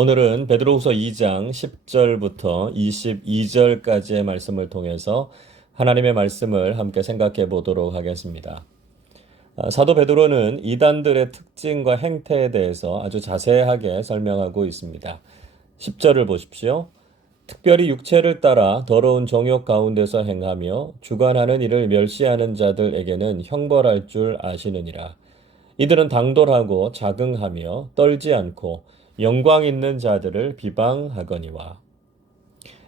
오늘은 베드로후서 2장 10절부터 22절까지의 말씀을 통해서 하나님의 말씀을 함께 생각해 보도록 하겠습니다. 사도 베드로는 이단들의 특징과 행태에 대해서 아주 자세하게 설명하고 있습니다. 10절을 보십시오. 특별히 육체를 따라 더러운 정욕 가운데서 행하며 주관하는 이를 멸시하는 자들에게는 형벌할 줄 아시느니라. 이들은 당돌하고 자긍하며 떨지 않고 영광 있는 자들을 비방하거니와.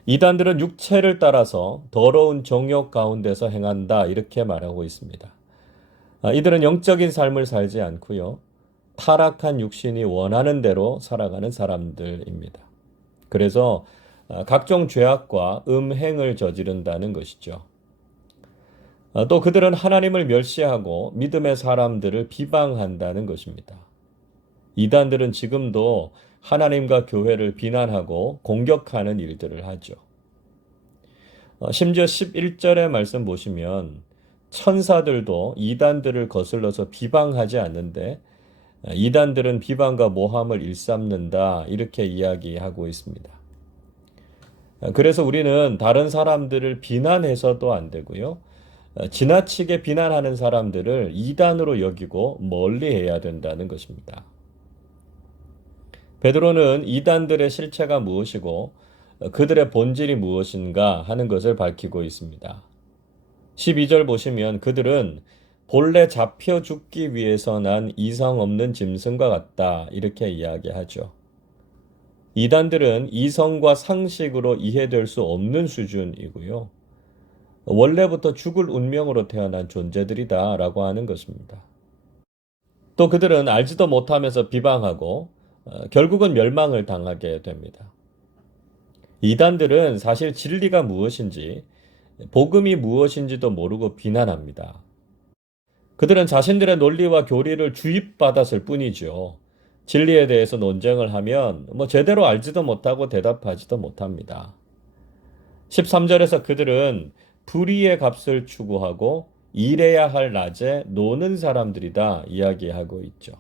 이단들은 육체를 따라서 더러운 정욕 가운데서 행한다 이렇게 말하고 있습니다. 이들은 영적인 삶을 살지 않고요. 타락한 육신이 원하는 대로 살아가는 사람들입니다. 그래서 각종 죄악과 음행을 저지른다는 것이죠. 또 그들은 하나님을 멸시하고 믿음의 사람들을 비방한다는 것입니다. 이단들은 지금도 하나님과 교회를 비난하고 공격하는 일들을 하죠. 심지어 11절의 말씀 보시면 천사들도 이단들을 거슬러서 비방하지 않는데 이단들은 비방과 모함을 일삼는다 이렇게 이야기하고 있습니다. 그래서 우리는 다른 사람들을 비난해서도 안 되고요. 지나치게 비난하는 사람들을 이단으로 여기고 멀리해야 된다는 것입니다. 베드로는 이단들의 실체가 무엇이고 그들의 본질이 무엇인가 하는 것을 밝히고 있습니다. 12절 보시면 그들은 본래 잡혀 죽기 위해서 난 이성 없는 짐승과 같다 이렇게 이야기하죠. 이단들은 이성과 상식으로 이해될 수 없는 수준이고요. 원래부터 죽을 운명으로 태어난 존재들이다 라고 하는 것입니다. 또 그들은 알지도 못하면서 비방하고 결국은 멸망을 당하게 됩니다. 이단들은 사실 진리가 무엇인지, 복음이 무엇인지도 모르고 비난합니다. 그들은 자신들의 논리와 교리를 주입받았을 뿐이죠. 진리에 대해서 논쟁을 하면 제대로 알지도 못하고 대답하지도 못합니다. 13절에서 그들은 불의의 값을 추구하고 일해야 할 낮에 노는 사람들이다 이야기하고 있죠.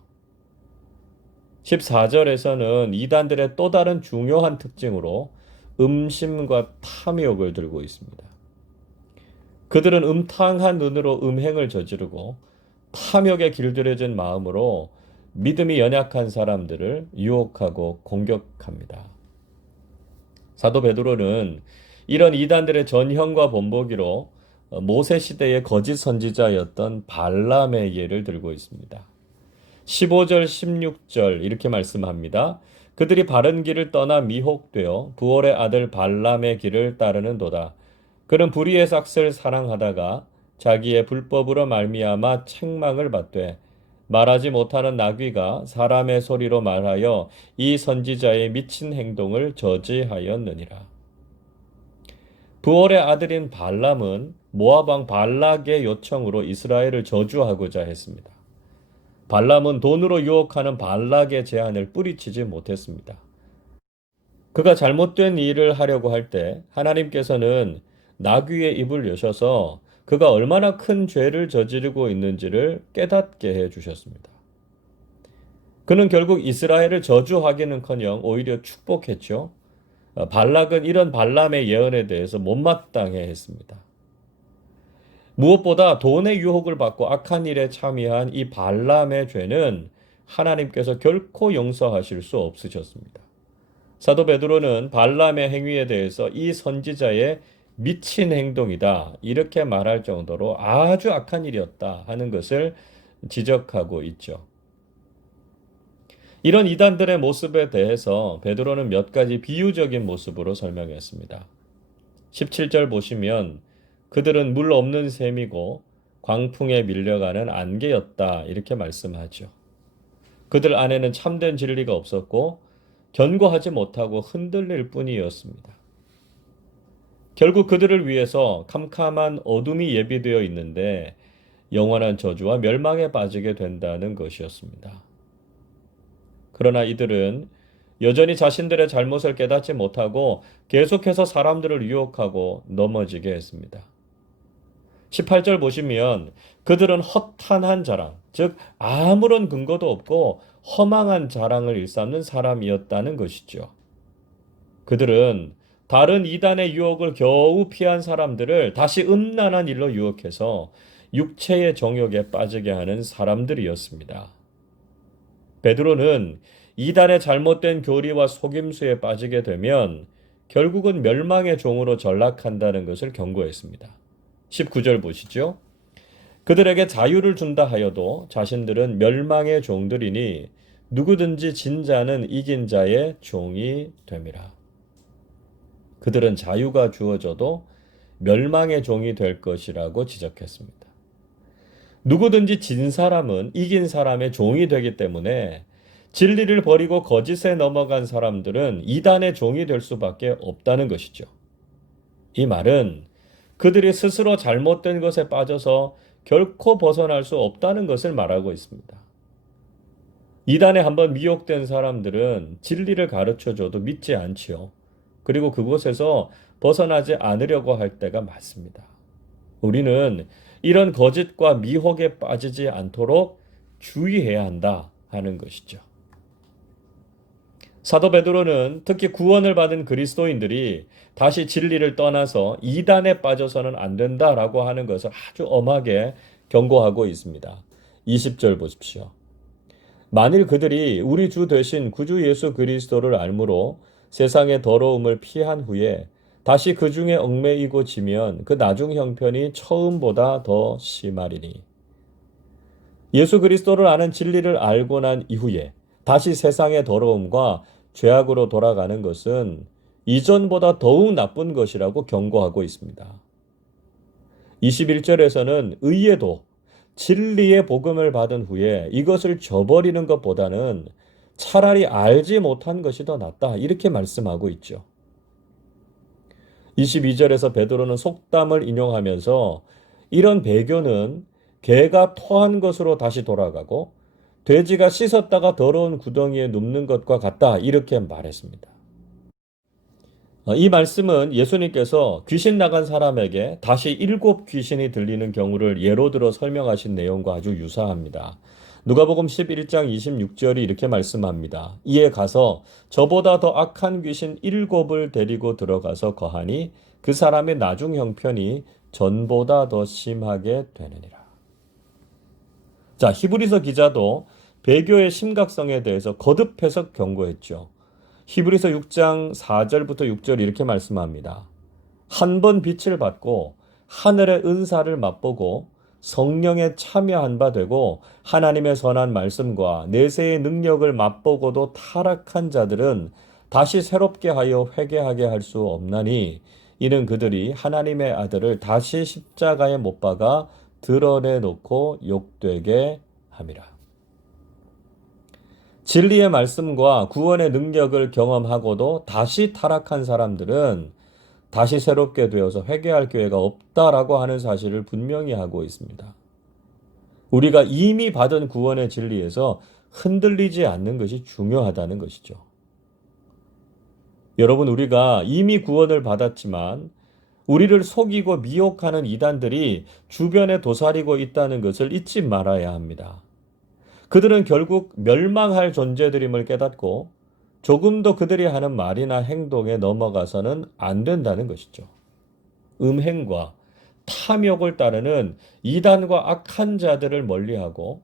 14절에서는 이단들의 또 다른 중요한 특징으로 음심과 탐욕을 들고 있습니다. 그들은 음탕한 눈으로 음행을 저지르고 탐욕에 길들여진 마음으로 믿음이 연약한 사람들을 유혹하고 공격합니다. 사도 베드로는 이런 이단들의 전형과 본보기로 모세 시대의 거짓 선지자였던 발람의 예를 들고 있습니다. 15절, 16절 이렇게 말씀합니다. 그들이 바른 길을 떠나 미혹되어 부올의 아들 발람의 길을 따르는도다. 그는 불의의 삭슬 사랑하다가 자기의 불법으로 말미암아 책망을 받되 말하지 못하는 나귀가 사람의 소리로 말하여 이 선지자의 미친 행동을 저지하였느니라. 부올의 아들인 발람은 모압 왕 발락의 요청으로 이스라엘을 저주하고자 했습니다. 발람은 돈으로 유혹하는 발락의 제안을 뿌리치지 못했습니다. 그가 잘못된 일을 하려고 할 때 하나님께서는 나귀의 입을 여셔서 그가 얼마나 큰 죄를 저지르고 있는지를 깨닫게 해 주셨습니다. 그는 결국 이스라엘을 저주하기는커녕 오히려 축복했죠. 발락은 이런 발람의 예언에 대해서 못마땅해 했습니다. 무엇보다 돈의 유혹을 받고 악한 일에 참여한 이 발람의 죄는 하나님께서 결코 용서하실 수 없으셨습니다. 사도 베드로는 발람의 행위에 대해서 이 선지자의 미친 행동이다 이렇게 말할 정도로 아주 악한 일이었다 하는 것을 지적하고 있죠. 이런 이단들의 모습에 대해서 베드로는 몇 가지 비유적인 모습으로 설명했습니다. 17절 보시면 그들은 물 없는 샘이고 광풍에 밀려가는 안개였다 이렇게 말씀하죠. 그들 안에는 참된 진리가 없었고 견고하지 못하고 흔들릴 뿐이었습니다. 결국 그들을 위해서 캄캄한 어둠이 예비되어 있는데 영원한 저주와 멸망에 빠지게 된다는 것이었습니다. 그러나 이들은 여전히 자신들의 잘못을 깨닫지 못하고 계속해서 사람들을 유혹하고 넘어지게 했습니다. 18절 보시면 그들은 허탄한 자랑, 즉 아무런 근거도 없고 허망한 자랑을 일삼는 사람이었다는 것이죠. 그들은 다른 이단의 유혹을 겨우 피한 사람들을 다시 음란한 일로 유혹해서 육체의 정욕에 빠지게 하는 사람들이었습니다. 베드로는 이단의 잘못된 교리와 속임수에 빠지게 되면 결국은 멸망의 종으로 전락한다는 것을 경고했습니다. 19절 보시죠. 그들에게 자유를 준다 하여도 자신들은 멸망의 종들이니 누구든지 진 자는 이긴 자의 종이 됨이라. 그들은 자유가 주어져도 멸망의 종이 될 것이라고 지적했습니다. 누구든지 진 사람은 이긴 사람의 종이 되기 때문에 진리를 버리고 거짓에 넘어간 사람들은 이단의 종이 될 수밖에 없다는 것이죠. 이 말은 그들이 스스로 잘못된 것에 빠져서 결코 벗어날 수 없다는 것을 말하고 있습니다. 이단에 한번 미혹된 사람들은 진리를 가르쳐줘도 믿지 않지요. 그리고 그곳에서 벗어나지 않으려고 할 때가 많습니다. 우리는 이런 거짓과 미혹에 빠지지 않도록 주의해야 한다 하는 것이죠. 사도 베드로는 특히 구원을 받은 그리스도인들이 다시 진리를 떠나서 이단에 빠져서는 안 된다라고 하는 것을 아주 엄하게 경고하고 있습니다. 20절 보십시오. 만일 그들이 우리 주 되신 구주 예수 그리스도를 알므로 세상의 더러움을 피한 후에 다시 그 중에 얽매이고 지면 그 나중 형편이 처음보다 더 심하리니. 예수 그리스도를 아는 진리를 알고 난 이후에 다시 세상의 더러움과 죄악으로 돌아가는 것은 이전보다 더욱 나쁜 것이라고 경고하고 있습니다. 21절에서는 의에도 진리의 복음을 받은 후에 이것을 저버리는 것보다는 차라리 알지 못한 것이 더 낫다. 이렇게 말씀하고 있죠. 22절에서 베드로는 속담을 인용하면서 이런 배교는 개가 토한 것으로 다시 돌아가고 돼지가 씻었다가 더러운 구덩이에 눕는 것과 같다. 이렇게 말했습니다. 이 말씀은 예수님께서 귀신 나간 사람에게 다시 7 귀신이 들리는 경우를 예로 들어 설명하신 내용과 아주 유사합니다. 누가복음 11장 26절이 이렇게 말씀합니다. 이에 가서 저보다 더 악한 귀신 7을 데리고 들어가서 거하니 그 사람의 나중 형편이 전보다 더 심하게 되느니라. 자, 히브리서 기자도 배교의 심각성에 대해서 거듭 해석 경고했죠. 히브리서 6장 4절부터 6절 이렇게 말씀합니다. 한 번 빛을 받고 하늘의 은사를 맛보고 성령에 참여한 바 되고 하나님의 선한 말씀과 내세의 능력을 맛보고도 타락한 자들은 다시 새롭게 하여 회개하게 할 수 없나니 이는 그들이 하나님의 아들을 다시 십자가에 못 박아 드러내놓고 욕되게 함이라. 진리의 말씀과 구원의 능력을 경험하고도 다시 타락한 사람들은 다시 새롭게 되어서 회개할 기회가 없다라고 하는 사실을 분명히 하고 있습니다. 우리가 이미 받은 구원의 진리에서 흔들리지 않는 것이 중요하다는 것이죠. 여러분, 우리가 이미 구원을 받았지만 우리를 속이고 미혹하는 이단들이 주변에 도사리고 있다는 것을 잊지 말아야 합니다. 그들은 결국 멸망할 존재들임을 깨닫고 조금 더 그들이 하는 말이나 행동에 넘어가서는 안 된다는 것이죠. 음행과 탐욕을 따르는 이단과 악한 자들을 멀리하고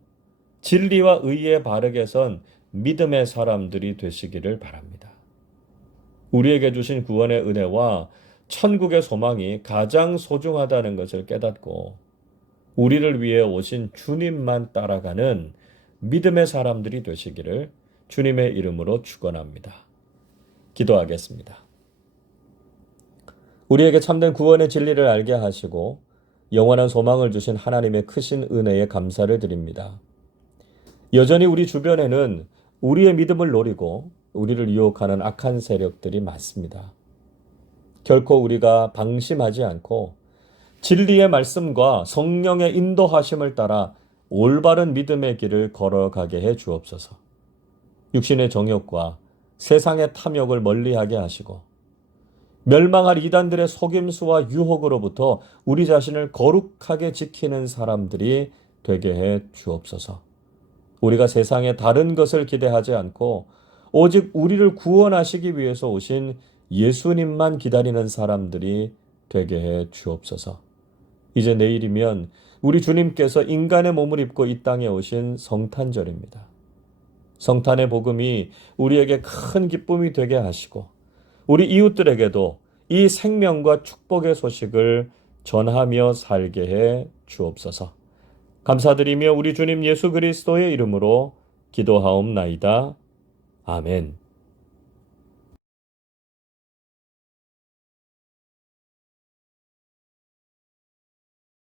진리와 의에 바르게 선 믿음의 사람들이 되시기를 바랍니다. 우리에게 주신 구원의 은혜와 천국의 소망이 가장 소중하다는 것을 깨닫고 우리를 위해 오신 주님만 따라가는 믿음의 사람들이 되시기를 주님의 이름으로 축원합니다. 기도하겠습니다. 우리에게 참된 구원의 진리를 알게 하시고 영원한 소망을 주신 하나님의 크신 은혜에 감사를 드립니다. 여전히 우리 주변에는 우리의 믿음을 노리고 우리를 유혹하는 악한 세력들이 많습니다. 결코 우리가 방심하지 않고 진리의 말씀과 성령의 인도하심을 따라 올바른 믿음의 길을 걸어가게 해 주옵소서. 육신의 정욕과 세상의 탐욕을 멀리하게 하시고 멸망할 이단들의 속임수와 유혹으로부터 우리 자신을 거룩하게 지키는 사람들이 되게 해 주옵소서. 우리가 세상의 다른 것을 기대하지 않고 오직 우리를 구원하시기 위해서 오신 예수님만 기다리는 사람들이 되게 해 주옵소서. 이제 내일이면 우리 주님께서 인간의 몸을 입고 이 땅에 오신 성탄절입니다. 성탄의 복음이 우리에게 큰 기쁨이 되게 하시고 우리 이웃들에게도 이 생명과 축복의 소식을 전하며 살게 해 주옵소서. 감사드리며 우리 주님 예수 그리스도의 이름으로 기도하옵나이다. 아멘.